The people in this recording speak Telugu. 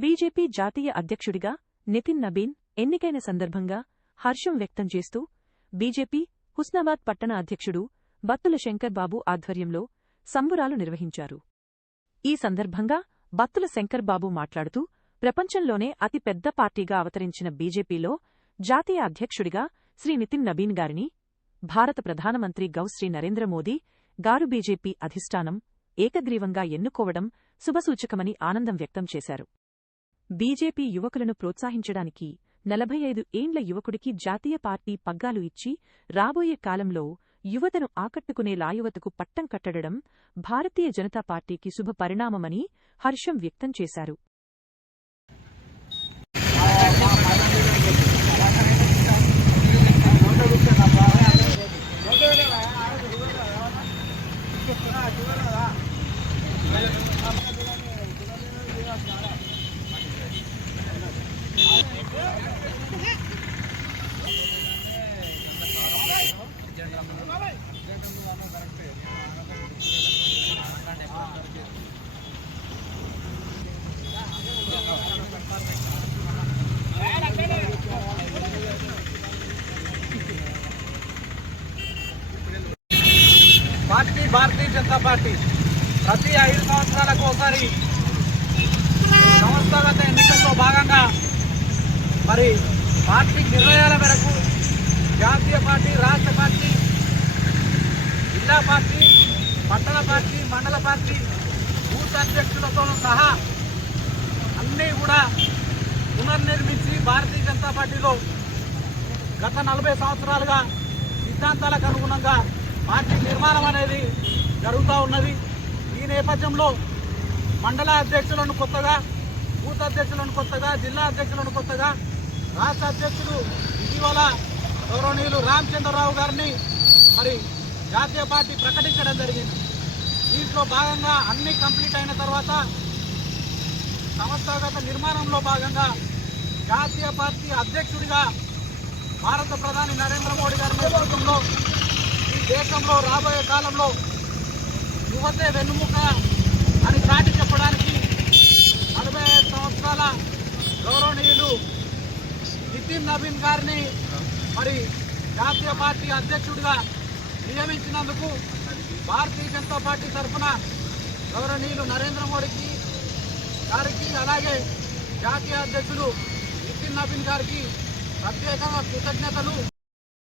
బీజేపీ జాతీయ అధ్యక్షుడిగా నితిన్ నబీన్ ఎన్నికైన సందర్భంగా హర్షం వ్యక్తం చేస్తూ బీజేపీ హుస్నాబాద్ పట్టణ అధ్యక్షుడు బత్తుల శంకర్ బాబు ఆధ్వర్యంలో సంబురాలు నిర్వహించారు. ఈ సందర్భంగా బత్తుల శంకర్ బాబు మాట్లాడుతూ ప్రపంచంలోనే అతి పెద్ద పార్టీగా అవతరించిన బీజేపీలో జాతీయ అధ్యక్షుడిగా శ్రీ నితిన్ నబీన్ గారిని భారత ప్రధానమంత్రి గౌశ్రీ నరేంద్ర మోదీ గారు బీజేపీ అధిష్టానం ఏకగ్రీవంగా ఎన్నుకోవడం శుభసూచకమని ఆనందం వ్యక్తం చేశారు. బీజేపీ యువకులను ప్రోత్సహించడానికి నలభై ఐదు ఏండ్ల యువకుడికి జాతీయ పార్టీ పగ్గాలు ఇచ్చి రాబోయే కాలంలో యువతను ఆకట్టుకునే లాయువతకు పట్టం కట్టడం భారతీయ జనతా పార్టీకి శుభ పరిణామమని హర్షం వ్యక్తం చేశారు. భారతీయ జనతా పార్టీ ప్రతి ఐదు సంవత్సరాలకు ఒకసారి సంస్థాగత ఎన్నికల్లో భాగంగా మరి పార్టీ నిర్ణయాల మేరకు జాతీయ పార్టీ రాష్ట్ర పార్టీ జిల్లా పార్టీ పట్టణ పార్టీ మండల పార్టీ బూత్ అధ్యక్షులతో సహా అన్నీ కూడా పునర్నిర్మించి భారతీయ జనతా పార్టీలో గత నలభై సంవత్సరాలుగా సిద్ధాంతాలకు అనుగుణంగా పార్టీ నిర్మాణం అనేది జరుగుతూ ఉన్నది. ఈ నేపథ్యంలో మండల అధ్యక్షులను కొత్తగా బూత్ అధ్యక్షులను కొత్తగా జిల్లా అధ్యక్షులను కొత్తగా రాష్ట్ర అధ్యక్షులు ఇటీవల గౌరవనీయులు రామచంద్రరావు గారిని మరి జాతీయ పార్టీ ప్రకటించడం జరిగింది. దీంట్లో భాగంగా అన్ని కంప్లీట్ అయిన తర్వాత సంస్థాగత నిర్మాణంలో భాగంగా జాతీయ పార్టీ అధ్యక్షుడిగా భారత ప్రధాని నరేంద్ర మోడీ గారి నేతృత్వంలో దేశంలో రాబోయే కాలంలో యువతే వెన్నుముక అని చాటి చెప్పడానికి నలభై ఐదు సంవత్సరాల గౌరవనీయులు నితిన్ నవీన్ గారిని మరి జాతీయ పార్టీ అధ్యక్షుడిగా నియమించినందుకు భారతీయ జనతా పార్టీ తరఫున గౌరవనీయులు నరేంద్ర మోడీకి గారికి అలాగే జాతీయ అధ్యక్షులు నితిన్ నవీన్ గారికి ప్రత్యేకంగా కృతజ్ఞతలు.